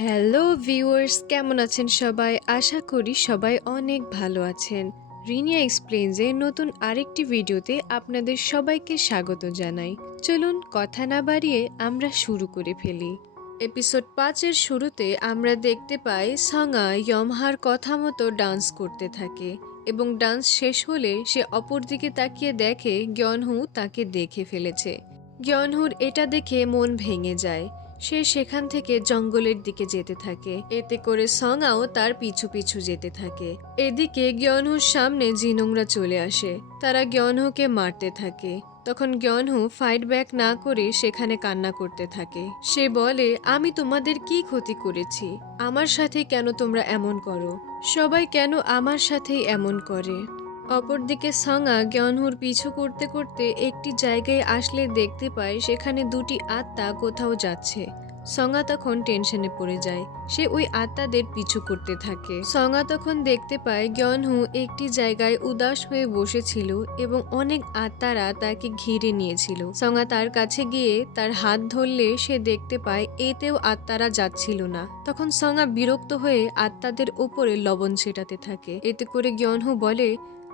Hello viewers কেমন আছেন সবাই? আশা করি সবাই অনেক ভালো আছেন। রিনিয়া এক্সপ্লেন্সের নতুন আরেকটি ভিডিওতে আপনাদের সবাইকে স্বাগত জানাই। চলুন কথা না বাড়িয়ে আমরা শুরু করে ফেলি। এপিসোড পাঁচের শুরুতে আমরা দেখতে পাই সঙ্গা ইয়মহার কথা মতো ডান্স করতে থাকে এবং ডান্স শেষ হলে সে অপর দিকে তাকিয়ে দেখে গ্যনহু তাকে দেখে ফেলেছে। গ্যনহুর এটা দেখে মন ভেঙে যায়। সে সেখান থেকে জঙ্গলের দিকে যেতে থাকে। এতে করে সঙ্গাও তার পিছু পিছু যেতে থাকে। এদিকে গ্যনহুর সামনে জিনোংরা চলে আসে। তারা গ্যনহুকে মারতে থাকে। তখন গ্যনহু ফাইট ব্যাক না করে সেখানে কান্না করতে থাকে। সে বলে, আমি তোমাদের কি ক্ষতি করেছি? আমার সাথে কেন তোমরা এমন করো? সবাই কেন আমার সাথেই এমন করে? অপরদিকে সঙ্গা জ্ঞানহুর পিছু করতে করতে একটি জায়গায় আসলে দেখতে পায় সেখানে দুটি আত্মা কোথাও যাচ্ছে। সঙ্গা তখন টেনশনে পড়ে যায়। সে ওই আত্মাদের পিছু করতে থাকে। সঙ্গা তখন দেখতে পায় জ্ঞানহু একটি জায়গায় উদাস হয়ে বসেছিল এবং অনেক আত্মারা তাকে ঘিরে নিয়েছিল। সঙ্গা তার কাছে গিয়ে তার হাত ধরলে সে দেখতে পায় এতেও আত্মারা যাচ্ছিল না। তখন সঙ্গা বিরক্ত হয়ে আত্মাদের ওপরে লবণ ছেটাতে থাকে। এতে করে জ্ঞানহু বলে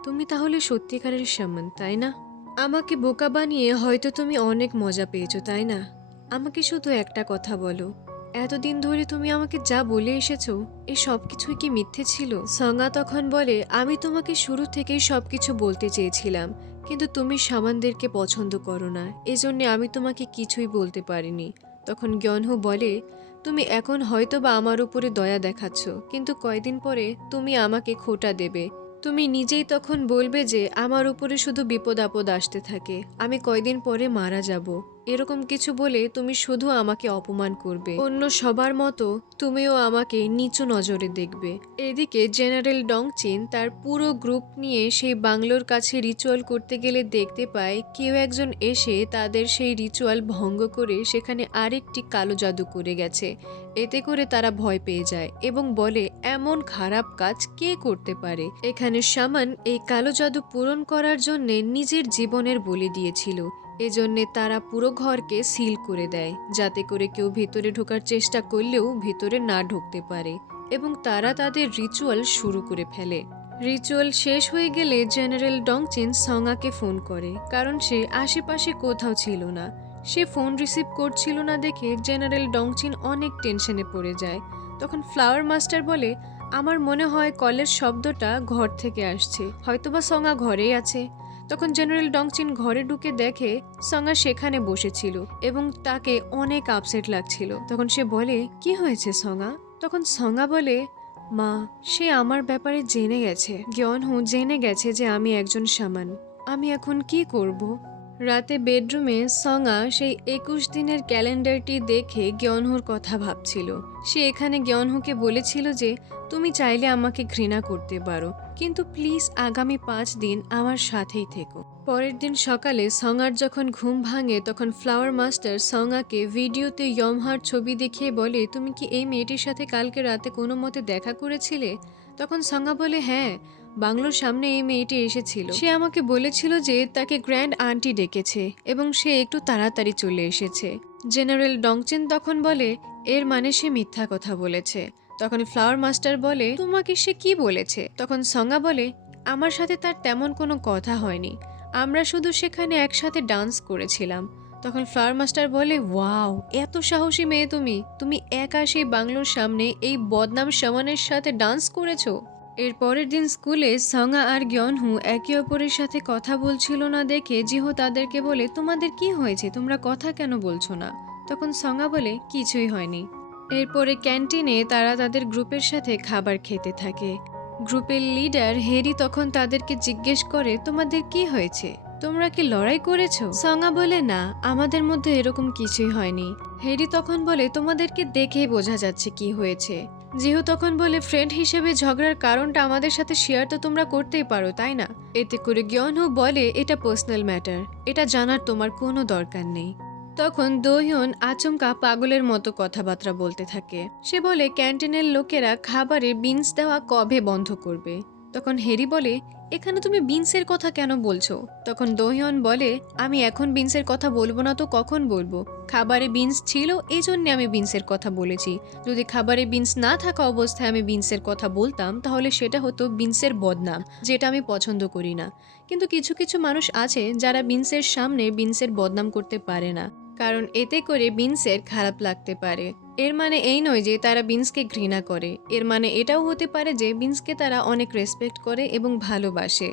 তুমি তাহলে সত্যিকারের সামান তাই না? আমাকে বোকা বানিয়ে হয়তো তুমি অনেক মজা পেয়েছ, তাই না? আমাকে শুধু একটা কথা বলো। এতদিন ধরে তুমি আমাকে যা বলে এসেছ এই সব কিছুই কি মিথ্যে ছিল? সঙ্গা তখন বলে, আমি তোমাকে শুরু থেকেই সব কিছু বলতে চেয়েছিলাম, কিন্তু তুমি সামানদেরকে পছন্দ করো না। এজন্য আমি তোমাকে কিছুই বলতে পারিনি। তখন জ্ঞানহু বলে, তুমি এখন হয়তো বা আমার উপরে দয়া দেখাচ্ছ, কিন্তু কয়দিন পরে তুমি আমাকে খোটা দেবে। তুমি নিজেই তখন বলবে যে আমার উপরে শুধু বিপদ আপদ আসতে থাকে। আমি কয়দিন পরে মারা যাব। এরকম কিছু বলে তুমি শুধু আমাকে অপমান করবে। অন্য সবার মতো তুমিও আমাকে নিচু নজরে দেখবে। এদিকে জেনারেল ডংচিন তার পুরো গ্রুপ নিয়ে সেই বাংলোর কাছে রিচুয়াল করতে গেলে দেখতে পায়, কেউ একজন এসে তাদের সেই রিচুয়াল ভঙ্গ করে সেখানে আরেকটি কালো জাদু করে গেছে। এতে করে তারা ভয় পেয়ে যায় এবং বলে, এমন খারাপ কাজ কে করতে পারে? এখানে সামান এই কালো জাদু পূরণ করার জন্য নিজের জীবনের বলি দিয়েছিল। এজন্যে তারা পুরো ঘরকে সিল করে দেয়, যাতে করে কেউ ভেতরে ঢোকার চেষ্টা করলেও ভেতরে না ঢুকতে পারে এবং তারা তাদের রিচুয়াল শুরু করে ফেলে। রিচুয়াল শেষ হয়ে গেলে জেনারেল ডংচিন সঙ্গাকে ফোন করে, কারণ সে আশেপাশে কোথাও ছিল না। সে ফোন রিসিভ করছিল না দেখে জেনারেল ডংচিন অনেক টেনশনে পড়ে যায়। তখন ফ্লাওয়ার মাস্টার বলে, আমার মনে হয় কলের শব্দটা ঘর থেকে আসছে, হয়তোবা সঙ্গা ঘরেই আছে। তখন জেনারেল ডংচিন ঘরে ঢুকে দেখে সঙ্গা সেখানে বসেছিল এবং তাকে অনেক আপসেট লাগছিল। তখন সে বলে, কি হয়েছে সঙ্গা? তখন সঙ্গা বলে, মা, সে আমার ব্যাপারে জেনে গেছে। জ্ঞান হু জেনে গেছে যে আমি একজন সামান আমি এখন কি করব? রাতে বেডরুমে সঙ্গা সেই একুশ দিনের ক্যালেন্ডারটি দেখে জ্ঞানহুর কথা ভাবছিল। সে এখানে জ্ঞানহুকে বলেছিল যে, তুমি চাইলে আমাকে ঘৃণা করতে পারো, কিন্তু প্লিজ আগামী পাঁচ দিন আমার সাথেই থেকো। পরের দিন সকালে সঙ্গার যখন ঘুম ভাঙে, তখন ফ্লাওয়ার মাস্টার সঙ্গাকে ভিডিওতে ইয়মহার ছবি দেখিয়ে বলে, তুমি কি এই মেয়েটির সাথে কালকে রাতে কোনো মতে দেখা করেছিলে? তখন সঙ্গা বলে হ্যাঁ বাংলোর সামনে এই মেয়েটি এসেছিল। সে আমাকে বলেছিল যে তাকে গ্র্যান্ড আন্টি ডেকেছে এবং সে একটু তাড়াতাড়ি চলে এসেছে। জেনারেল ডংচেন তখন বলে, এর মানে সে মিথ্যা কথা বলেছে। তখন ফ্লাওয়ার মাস্টার বলে, তোমাকে সে কি বলেছে? তখন সঙ্গা বলে, আমার সাথে তার তেমন কোনো কথা হয়নি। আমরা শুধু সেখানে একসাথে ডান্স করেছিলাম। তখন ফ্লাওয়ার মাস্টার বলে, ওয়াও, এত সাহসী মেয়ে তুমি। তুমি একা সেই বাংলোর সামনে এই বদনাম সমানের সাথে ডান্স করেছ? এর পরের দিন স্কুলে সঙ্গা আর জ্ঞানহু একে অপরের সাথে কথা বলছিল না দেখে জিহো তাদেরকে বলে, তোমাদের কি হয়েছে? তোমরা কথা কেন বলছো না? তখন সঙ্গা বলে, কিছুই হয়নি। এরপরে ক্যান্টিনে তারা তাদের গ্রুপের সাথে খাবার খেতে থাকে। গ্রুপের লিডার হেরি তখন তাদেরকে জিজ্ঞেস করে, তোমাদের কি হয়েছে? তোমরা কি লড়াই করেছ? সঙ্গা বলে, না, আমাদের মধ্যে এরকম কিছুই হয়নি। হেরি তখন বলে, তোমাদেরকে দেখেই বোঝা যাচ্ছে কি হয়েছে। জিহু তখন বলে ফ্রেন্ড হিসেবে ঝগড়ার কারণটা আমাদের সাথে শেয়ার তো তোমরা করতেই পারো, তাই না? এতে করে জ্ঞানও বলে, এটা পার্সোনাল ম্যাটার এটা জানার তোমার কোনো দরকার নেই। তখন দহিয়ন আচমকা পাগলের মতো কথাবার্তা বলতে থাকে। সে বলে ক্যান্টিনের লোকেরা খাবারে বিনস দেওয়া কবে বন্ধ করবে? তখন হেরি বলে এখানে তুমি বিনসের কথা কেন বলছো? তখন দোহিয়ন বলে, আমি এখন বিনসের কথা বলব না তো কখন বলব? খাবারে বিনস ছিল এই জন্যে আমি বিনসের কথা বলেছি। যদি খাবারে বিনস না থাকা অবস্থায় আমি বিনসের কথা বলতাম, তাহলে সেটা হতো বিনসের বদনাম, যেটা আমি পছন্দ করি না। কিন্তু কিছু কিছু মানুষ আছে, যারা বিনসের সামনে বিনসের বদনাম করতে পারে না। কারণ এতে করে বিনসের খারাপ লাগতে পারে। এর মানে এই নয় যে তারা বিনসকে ঘৃণা করে। এর মানে এটাও হতে পারে যে বিনসকে তারা অনেক রেসপেক্ট করে এবং ভালোবাসে।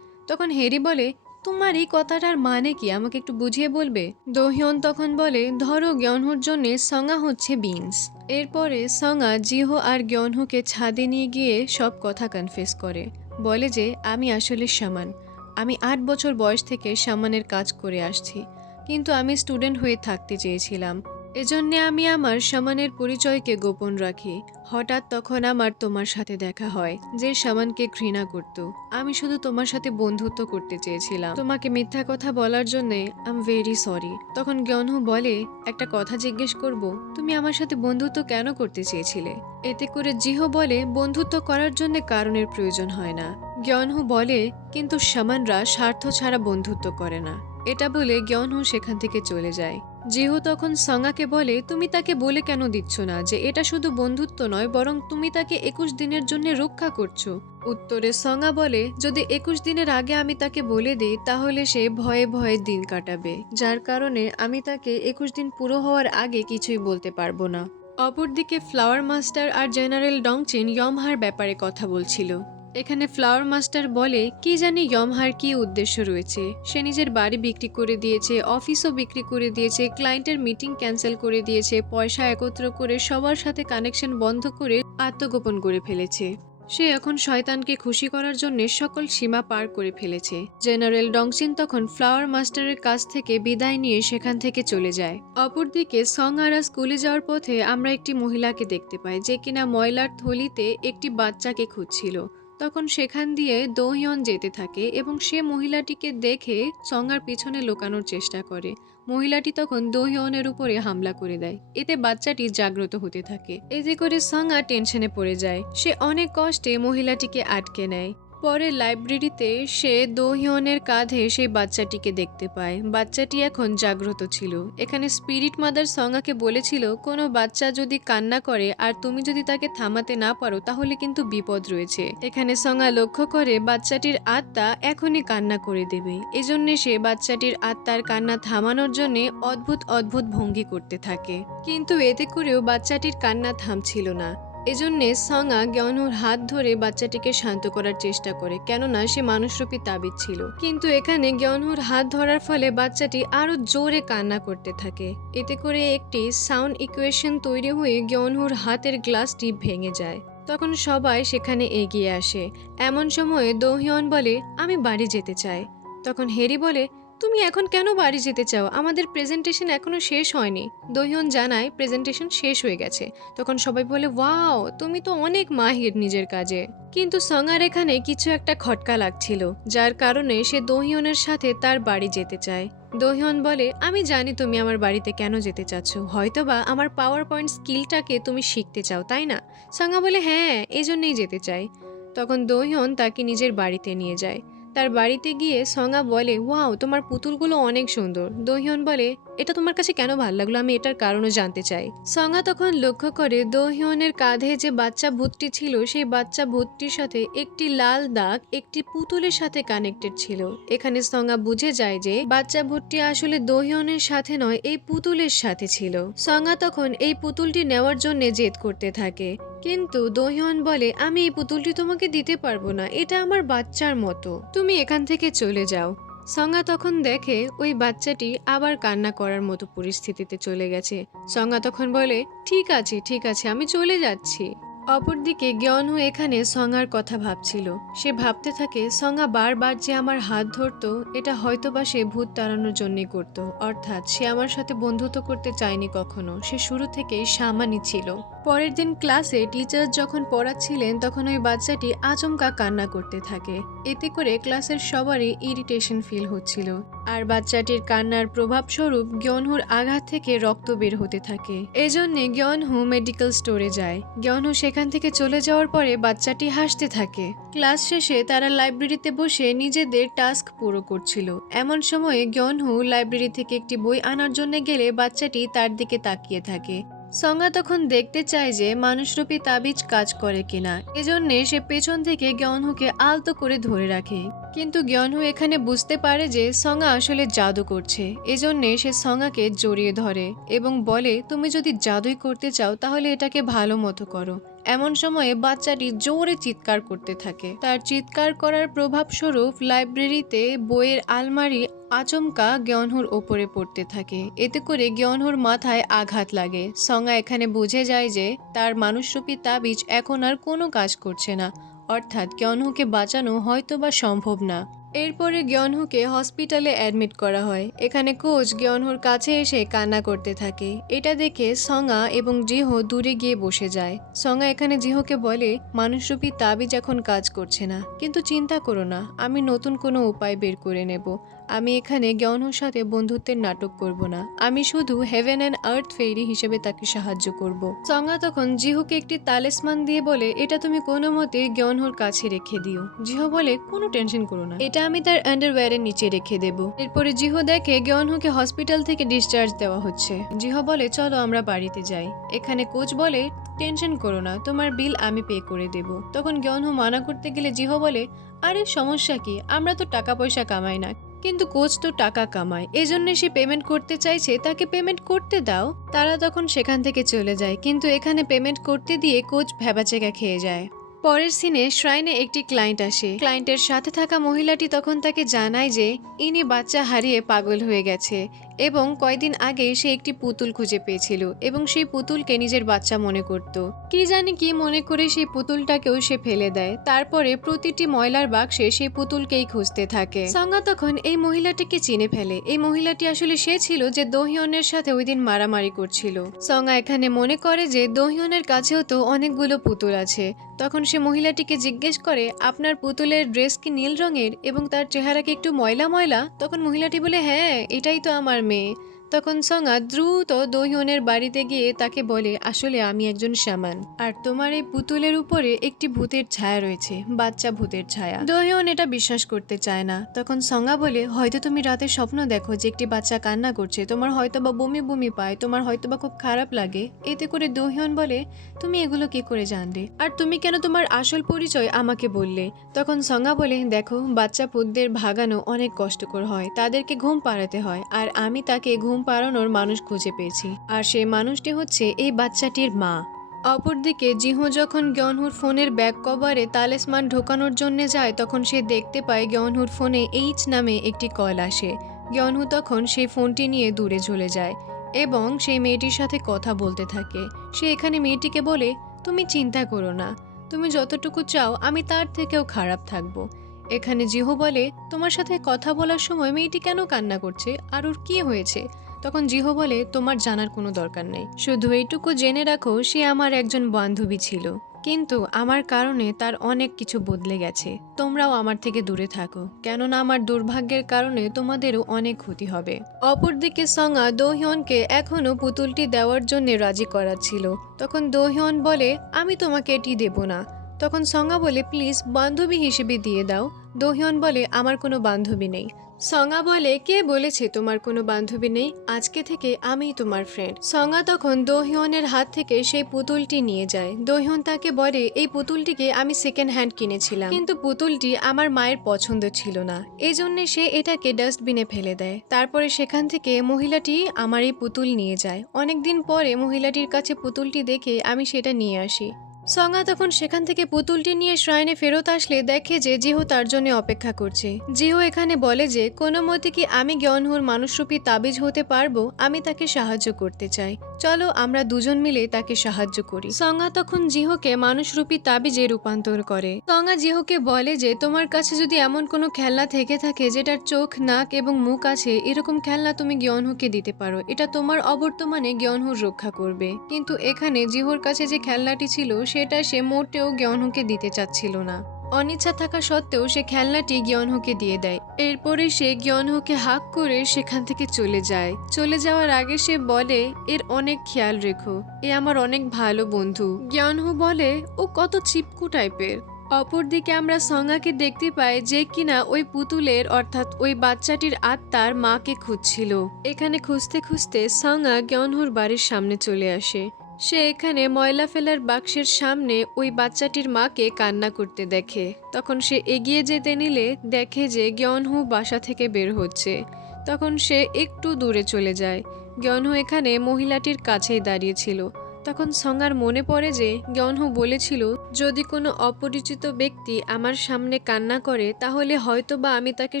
তখন হেরি বলে, তোমার এই কথাটার মানে কি? আমাকে একটু বুঝিয়ে বলবে? দোহিয়ন তখন বলে, ধরো গ্যনহুর জন্য সঙ্গা হচ্ছে বিনস। এরপরে সঙ্গা জিহো আর গ্যনহুকে ছাদে নিয়ে গিয়ে সব কথা কনফেস করে। বলে যে, আমি আসলে সামান। আমি আট বছর বয়স থেকে সামানের কাজ করে আসছি। কিন্তু আমি স্টুডেন্ট হয়ে থাকতে চেয়েছিলাম। এজন্যে আমি আমার সামানের পরিচয়কে গোপন রাখি। হঠাৎ তখন আমার তোমার সাথে দেখা হয়, যে সামানকে ঘৃণা করত। আমি শুধু তোমার সাথে বন্ধুত্ব করতে চেয়েছিলাম। তোমাকে মিথ্যা কথা বলার জন্য আম ভেরি সরি তখন জ্ঞানহু বলে, একটা কথা জিজ্ঞেস করব, তুমি আমার সাথে বন্ধুত্ব কেন করতে চেয়েছিলে? এতে করে জিহ বলে, বন্ধুত্ব করার জন্য কারণের প্রয়োজন হয় না। জ্ঞানহু বলে, কিন্তু সামানরা স্বার্থ ছাড়া বন্ধুত্ব করে না। এটা বলে জ্ঞানহু সেখান থেকে চলে যায়। জিহু তখন সঙ্গাকে বলে, তুমি তাকে বলে কেন দিচ্ছ না যে এটা শুধু বন্ধুত্ব নয়, বরং তুমি তাকে একুশ দিনের জন্য রক্ষা করছ? উত্তরে সঙ্গা বলে, যদি একুশ দিনের আগে আমি তাকে বলে দিই, তাহলে সে ভয়ে ভয়ে দিন কাটাবে। যার কারণে আমি তাকে একুশ দিন পুরো হওয়ার আগে কিছুই বলতে পারব না। অপরদিকে ফ্লাওয়ার মাস্টার আর জেনারেল ডংচিন ইয়মহার ব্যাপারে কথা বলছিল। এখানে ফ্লাওয়ার মাস্টার বলে, কি জানি ইয়মহার কি উদ্দেশ্য রয়েছে? সে নিজের বাড়ি বিক্রি করে দিয়েছে অফিসও বিক্রি করে দিয়েছে ক্লায়েন্টের মিটিং ক্যান্সেল করে দিয়েছে, পয়সা একত্র করে সবার সাথে কানেকশন বন্ধ করে আত্মগোপন করে ফেলেছে। সে এখন শয়তানকে খুশি করার জন্য সকল সীমা পার করে ফেলেছে। জেনারেল ডংসিন তখন ফ্লাওয়ার মাস্টারের কাছ থেকে বিদায় নিয়ে সেখান থেকে চলে যায়। অপরদিকে সং আরা স্কুলে যাওয়ার পথে আমরা একটি মহিলাকে দেখতে পাই, যে কিনা ময়লার থলিতে একটি বাচ্চাকে খুঁজছিল। তখন সেখান দিয়ে দোহিয়ন যেতে থাকে এবং সে মহিলাটিকে দেখে সঙ্গার পিছনে লোকানোর চেষ্টা করে। মহিলাটি তখন দোহিয়নের উপরে হামলা করে দেয়। এতে বাচ্চাটি জাগ্রত হতে থাকে। এতে করে সঙ্গা টেনশনে পড়ে যায়। সে অনেক কষ্টে মহিলাটিকে আটকে নেয়। পরে লাইব্রেরিতে সে দোহিয়নের কাঁধে সেই বাচ্চাটিকে দেখতে পায়। বাচ্চাটি এখন জাগ্রত ছিল। এখানে স্পিরিট মাদার সঙ্গাকে বলেছিল, কোনো বাচ্চা যদি কান্না করে আর তুমি যদি তাকে থামাতে না পারো, তাহলে কিন্তু বিপদ রয়েছে। এখানে সঙ্গা লক্ষ্য করে বাচ্চাটির আত্মা এখনই কান্না করে দেবে। এজন্যে সে বাচ্চাটির আত্মার কান্না থামানোর জন্য অদ্ভুত অদ্ভুত ভঙ্গি করতে থাকে। কিন্তু এতে করেও বাচ্চাটির কান্না থামছিল না। এজন্যে সঙ্গা জ্ঞানুর হাত ধরে বাচ্চাটিকে শান্ত করার চেষ্টা করে, কেননা সে মানুষরূপী তাবিজ ছিল। কিন্তু এখানে জ্ঞানুর হাত ধরার ফলে বাচ্চাটি আরও জোরে কান্না করতে থাকে। এতে করে একটি সাউন্ড ইকুয়েশন তৈরি হয়ে জ্ঞানুর হাতের গ্লাসটি ভেঙে যায়। তখন সবাই সেখানে এগিয়ে আসে। এমন সময়ে দোহিয়ন বলে, আমি বাড়ি যেতে চাই। তখন হেরি বলে তুমি এখন কেন বাড়ি যেতে চাও? আমাদের প্রেজেন্টেশন এখনও শেষ হয়নি। দহিয়ন জানায় প্রেজেন্টেশন শেষ হয়ে গেছে। তখন সবাই বলে ওয়াও তুমি তো অনেক মাহির নিজের কাজে। কিন্তু সঙ্গার এখানে কিছু একটা খটকা লাগছিল, যার কারণে সে দহিয়নের সাথে তার বাড়ি যেতে চায়। দহিয়ন বলে, আমি জানি তুমি আমার বাড়িতে কেন যেতে চাচ্ছ। হয়তোবা আমার পাওয়ার পয়েন্ট স্কিলটাকে তুমি শিখতে চাও, তাই না? সঙ্গা বলে হ্যাঁ এই জন্যই যেতে চাই। তখন দহিয়ন তাকে নিজের বাড়িতে নিয়ে যায়। তার বাড়িতে গিয়ে সঙ্গা বলে, ওয়াও, তোমার পুতুলগুলো অনেক সুন্দর। দহিয়ন বলে, এটা তোমার কাছে কেন ভালো লাগল? আমি এটার কারণও জানতে চাই। সঙ্গা তখন লক্ষ্য করে দহিয়নের কাঁধে যে বাচ্চা ভূতটি ছিল, সেই বাচ্চা ভূতটির সাথে একটি লাল দাগ একটি পুতুলের সাথে কানেক্টেড ছিল। এখানে সঙ্গা বুঝে যায় যে বাচ্চা ভূতটি আসলে দহিয়নের সাথে নয়, এই পুতুলের সাথে ছিল। সঙ্গা তখন এই পুতুলটি নেওয়ার জন্য জেদ করতে থাকে। কিন্তু দহিয়ন বলে, আমি এই পুতুলটি তোমাকে দিতে পারব না, এটা আমার বাচ্চার মতো। তুমি এখান থেকে চলে যাও। সঙ্গা তখন দেখে ওই বাচ্চাটি আবার কান্না করার মতো পরিস্থিতিতে চলে গেছে। সঙ্গা তখন বলে, ঠিক আছে ঠিক আছে, আমি চলে যাচ্ছি। অপরদিকে জ্ঞানু এখানে সঙ্গার কথা ভাবছিল। সে ভাবতে থাকে, সঙ্গা বারবার যে আমার হাত ধরতো, এটা হয়তোবা সে ভূত তাড়ানোর জন্যই করত। অর্থাৎ সে আমার সাথে বন্ধুত্ব করতে চায়নি কখনো। সে শুরু থেকেই সামানি ছিল। পরের দিন ক্লাসে টিচার যখন পড়াচ্ছিলেন, তখন ওই বাচ্চাটি আচমকা কান্না করতে থাকে। এতে করে ক্লাসের সবারই ইরিটেশন ফিল হচ্ছিল। আর বাচ্চাটির কান্নার প্রভাবস্বরূপ জ্ঞানহুর আঘাত থেকে রক্ত বের হতে থাকে। এজন্যে জ্ঞানহু মেডিকেল স্টোরে যায়। জ্ঞানহু সেখানে সেখান থেকে চলে যাওয়ার পরে বাচ্চাটি হাসতে থাকে। ক্লাস শেষে তারা লাইব্রেরিতে বসে নিজেদের টাস্ক পুরো করছিল। এমন সময়ে গয়নহু লাইব্রেরি থেকে একটি বই আনার জন্য গেলে বাচ্চাটি তার দিকে তাকিয়ে থাকে। সঙ্গা তখন দেখতে চায় যে মানুষরূপী তাবিজ কাজ করে কিনা। এজন্যে সে পেছন থেকে গয়নহুকে আলতো করে ধরে রাখে। কিন্তু গয়নহু এখানে বুঝতে পারে যে সঙ্গা আসলে জাদু করছে। এজন্যে সে সঙ্গাকে জড়িয়ে ধরে এবং বলে, তুমি যদি জাদুই করতে চাও তাহলে এটাকে ভালো মতো করো। এমন সময়ে বাচ্চাটি জোরে চিৎকার করতে থাকে। তার চিৎকার করার প্রভাবস্বরূপ লাইব্রেরিতে বইয়ের আলমারি আচমকা জ্ঞানহুর ওপরে পড়তে থাকে। এতে করে জ্ঞানহুর মাথায় আঘাত লাগে। সঙ্গা এখানে বুঝে যায় যে তার মানুষরূপী তাবিজ এখন আর কোনো কাজ করছে না। অর্থাৎ জ্ঞানহুকে বাঁচানো হয়তো বা সম্ভব না। এরপরে জ্ঞানহুকে হসপিটালে অ্যাডমিট করা হয়। এখানে কোচ জ্ঞানহুর কাছে এসে কান্না করতে থাকে। এটা দেখে সঙ্গা এবং জিহ দূরে গিয়ে বসে যায়। সঙ্গা এখানে জিহোকে বলে, মানুষরূপী তাবিজ এখন কাজ করছে না। কিন্তু চিন্তা করো না, আমি নতুন কোনো উপায় বের করে নেব। আমি এখানে জ্ঞানহুর সাথে বন্ধুত্বের নাটক করব না। আমি শুধু হেভেন অ্যান্ড আর্থ ফেরি হিসেবে তাকে সাহায্য করব। সঙ্গা তখন জিহুকে একটি তালেসমান দিয়ে বলে, এটা তুমি কোনো মতে জ্ঞানহুর কাছে রেখে দিও জিহো বলে, কোনো টেনশন করো না। এটা আমি তার আন্ডারওয়্যারের নিচে রেখে দেব। এরপরে জিহো দেখে জ্ঞানহুকে হসপিটাল থেকে ডিসচার্জ দেওয়া হচ্ছে। জিহো বলে, চলো আমরা বাড়িতে যাই। এখানে কোচ বলে, টেনশন করো না, তোমার বিল আমি পে করে দেব তখন জ্ঞানহু মানা করতে গেলে জিহো বলে, আরে, সমস্যা কি? আমরা তো টাকা পয়সা কামাই না। কিন্তু কোচ তো টাকা কামায়, এজন্য সে পেমেন্ট করতে চাইছে, তাকে পেমেন্ট করতে দাও। তারা তখন সেখান থেকে চলে যায়, কিন্তু এখানে পেমেন্ট করতে দিয়ে কোচ ভেবাচেকা খেয়ে যায়। পরের সিনে শ্রাইনে একটি ক্লায়েন্ট আসে। ক্লায়েন্টের সাথে থাকা মহিলাটি তখন তাকে জানায় যে, ইনি বাচ্চা হারিয়ে পাগল হয়ে গেছে। এবং কয়দিন আগে সে একটি পুতুল খুঁজে পেয়েছিল এবং সেই পুতুলকে নিজের বাচ্চা মনে করত। কি জানি কি মনে করে সেই পুতুলটাকেও সে ফেলে দেয়। তারপরে প্রতিটি ময়লার বাক্সে সেই পুতুলকেই খুঁজতে থাকে। সঙ্গা তখন এই মহিলাটিকে চিনে ফেলে। এই মহিলাটি আসলে সে ছিল যে দোহিয়নের সাথে ওই দিন মারামারি করছিল। সঙ্গা এখানে মনে করে যে দোহিয়নের কাছেও তো অনেকগুলো পুতুল আছে। তখন সে মহিলাটিকে জিজ্ঞেস করে, আপনার পুতুলের ড্রেস কি নীল রঙের এবং তার চেহারা কি একটু ময়লা ময়লা? তখন মহিলাটি বলে হ্যাঁ এটাই তো আমার মেয়ে তখন সঙ্গা দ্রুত দোহিয়নের বাড়িতে গিয়ে তাকে বলে, আসলে আমি একজন শামান আর তোমার এই পুতুলের উপরে একটি ভূতের ছায়া রয়েছে, বাচ্চা ভূতের ছায়া। দোহিয়ন এটা বিশ্বাস করতে চায় না। তখন সঙ্গা বলে, হয়তো তুমি রাতে স্বপ্ন দেখো যে একটি বাচ্চা কান্না করছে, তোমার হয়তো বা বমি বমি পায়, তোমার হয়তো বা খুব খারাপ লাগে। এতে করে দোহিয়ন বলে, তুমি এগুলো কি করে জানলে? আর তুমি কেন তোমার আসল পরিচয় আমাকে বললে? তখন সঙ্গা বলে, দেখো, বাচ্চা পুতদের ভাগানো অনেক কষ্টকর হয়, তাদেরকে ঘুম পাড়াতে হয়, আর আমি তাকে ঘুম পাড়ানোর মানুষ খুঁজে পেয়েছি। আর সেই মানুষটি হচ্ছে এই বাচ্চাটির মা। অপরদিকে জিহো যখন গয়নহুর ফোনের ব্যাক কভারে তালেসমান ঢোকানোর জন্য যায়, তখন সে দেখতে পায় গয়নহুর ফোনে এইচ নামে একটি কল আসে। গয়নহু তখন সেই ফোনটি নিয়ে দূরে চলে যায় এবং সেই মেয়েটির সাথে কথা বলতে থাকে। সে এখানে মেয়েটিকে বলে, তুমি চিন্তা করো না। তুমি যতটুকু চাও আমি তার থেকেও খারাপ থাকব। এখানে জিহো বলে, তোমার সাথে কথা বলার সময় মেয়েটি কেন কান্না করছে? আর ওর কি হয়েছে? তখন জিহো বলে, তোমার জানার কোনো দরকার নেই। শুধু এইটুকু জেনে রাখো, সে আমার একজন বান্ধবী ছিল। কিন্তু আমার কারণে তার অনেক কিছু বদলে গেছে। তোমরাও আমার থেকে দূরে থাকো। কেননা আমার দুর্ভাগ্যের কারণে তোমাদেরও অনেক ক্ষতি হবে। অপরদিকে সঙ্গা দোহিয়নকে এখনও পুতুলটি দেওয়ার জন্য রাজি করাচ্ছিল। তখন দোহিয়ন বলে, আমি তোমাকে এটি দেব না। তখন সঙ্গা বলে, প্লিজ, বান্ধবী হিসেবে দিয়ে দাও। দোহিয়ন বলে, আমার কোনো বান্ধবী নেই। সঙ্গা বলে, কে বলেছে তোমার কোনো বান্ধবী নেই? আজকে থেকে আমিই তোমার ফ্রেন্ড সঙ্গা তখন দোহিয়নের হাত থেকে সেই পুতুলটি নিয়ে যায়। দোহিয়ন তাকে বলে, এই পুতুলটিকে আমি সেকেন্ড হ্যান্ড কিনেছিলাম। কিন্তু পুতুলটি আমার মায়ের পছন্দ ছিল না। এই জন্য সে এটাকে ডাস্টবিনে ফেলে দেয়। তারপরে সেখান থেকে মহিলাটি আমার এই পুতুল নিয়ে যায়। অনেকদিন পরে মহিলাটির কাছে পুতুলটি দেখে আমি সেটা নিয়ে আসি। সঙ্গা তখন সেখান থেকে পুতুলটি নিয়ে শ্রাইনে ফেরত আসলে দেখে যে জিহু তার জন্য অপেক্ষা করছে। জিহু এখানে বলে যে, কোনো মতে কি আমি জ্ঞানহুর মানুষরূপী তাবিজ হতে পারব? আমি তাকে সাহায্য করতে চাই। চলো আমরা দুজন মিলে তাকে সাহায্য করি। সঙ্গা তখন জিহোকে মানুষরূপী তাবিজে রূপান্তর করে। সঙ্গা জিহোকে বলে যে, তোমার কাছে যদি এমন কোনো খেলনা থেকে থাকে যেটার চোখ, নাক এবং মুখ আছে, এরকম খেলনা তুমি জ্ঞানহুকে দিতে পারো। এটা তোমার অবর্তমানে জ্ঞানহুর রক্ষা করবে। কিন্তু এখানে জিহোর কাছে যে খেলনাটি ছিল, সেটা সে মোটেও জ্ঞানহুকে দিতে চাচ্ছিল না। অনিচ্ছা থাকা সত্ত্বেও সে খেলনাটি গিয়নহুকে দিয়ে দেয়। এরপরে সে গিয়নহুকে হাক করে সেখান থেকে চলে যায়। চলে যাওয়ার আগে সে বলে, এর অনেক খেয়াল রেখো, এ আমার অনেক ভালো বন্ধু। গিয়নহু বলে, ও কত চিপকু টাইপের। অপরদিকে আমরা সঙ্গাকে দেখতে পাই যে কিনা ওই পুতুলের, অর্থাৎ ওই বাচ্চাটির আত্মার মাকে খুঁজছিল। এখানে খুঁজতে খুঁজতে সঙ্গা গয়নহুর বাড়ির সামনে চলে আসে। সে এখানে ময়লা ফেলার বাক্সের সামনে ওই বাচ্চাটির মাকে কান্না করতে দেখে। তখন সে এগিয়ে যেতে নিলে দেখে যে গয়নহু বাসা থেকে বের হচ্ছে। তখন সে একটু দূরে চলে যায়। গয়নহু এখানে মহিলাটির কাছেই দাঁড়িয়েছিল তখন সঙ্গার মনে পড়ে যে গয়নহু বলেছিল, যদি কোনো অপরিচিত ব্যক্তি আমার সামনে কান্না করে, তাহলে হয়তো বা আমি তাকে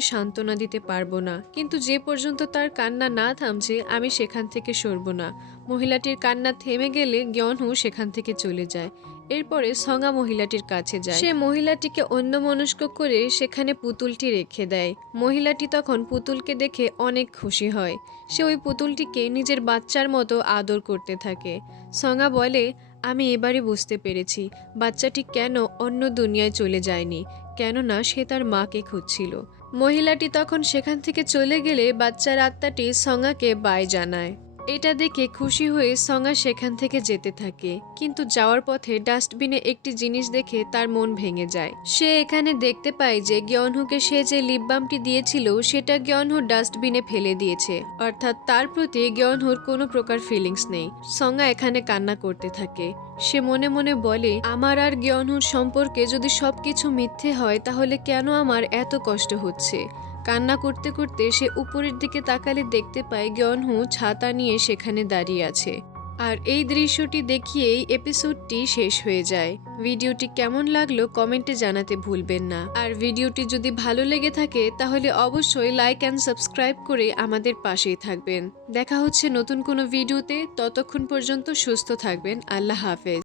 সান্ত্বনা দিতে পারব না। কিন্তু যে পর্যন্ত তার কান্না না থামছে, আমি সেখান থেকে সরব না। মহিলাটির কান্না থেমে গেলে গয়নহু সেখান থেকে চলে যায়। এরপরে সঙ্গা মহিলাটির কাছে যায়। সে মহিলাটিকে অন্যমনস্ক করে সেখানে পুতুলটি রেখে দেয়। মহিলাটি তখন পুতুলকে দেখে অনেক খুশি হয়। সে ওই পুতুলটিকে নিজের বাচ্চার মতো আদর করতে থাকে। সঙ্গা বলে, আমি এবারে বুঝতে পেরেছি, বাচ্চাটি কেন অন্য দুনিয়ায় চলে যায়নি, কেননা সে তার মাকে খুঁজছিল। মহিলাটি তখন সেখান থেকে চলে গেলে বাচ্চার আত্মাটি সঙ্গাকে বাই জানায়। এটা দেখে খুশি হয়ে সঙ্গা সেখান থেকে যেতে থাকে। কিন্তু যাওয়ার পথে ডাস্টবিনে একটি জিনিস দেখে তার মন ভেঙে যায়। সে এখানে দেখতে পায় যে গয়নহুকে সে যে লিপবামটি দিয়েছিল, সেটা গয়নহু ডাস্টবিনে ফেলে দিয়েছে। অর্থাৎ তার প্রতি গয়নহুর কোনো প্রকার ফিলিংস নেই। সঙ্গা এখানে কান্না করতে থাকে। সে মনে মনে বলে, আমার আর গয়নহুর সম্পর্কে যদি সবকিছু মিথ্যে হয়, তাহলে কেন আমার এত কষ্ট হচ্ছে? কান্না করতে করতে সে উপরের দিকে তাকালে দেখতে পায় গয়নহু ছাতা নিয়ে সেখানে দাঁড়িয়ে আছে। আর এই দৃশ্যটি দেখিয়েই এপিসোডটি শেষ হয়ে যায়। ভিডিওটি কেমন লাগল কমেন্টে জানাতে ভুলবেন না। আর ভিডিওটি যদি ভালো লেগে থাকে, তাহলে অবশ্যই লাইক অ্যান্ড সাবস্ক্রাইব করে আমাদের পাশেই থাকবেন। দেখা হচ্ছে নতুন কোনো ভিডিওতে। ততক্ষণ পর্যন্ত সুস্থ থাকবেন। আল্লাহ হাফেজ।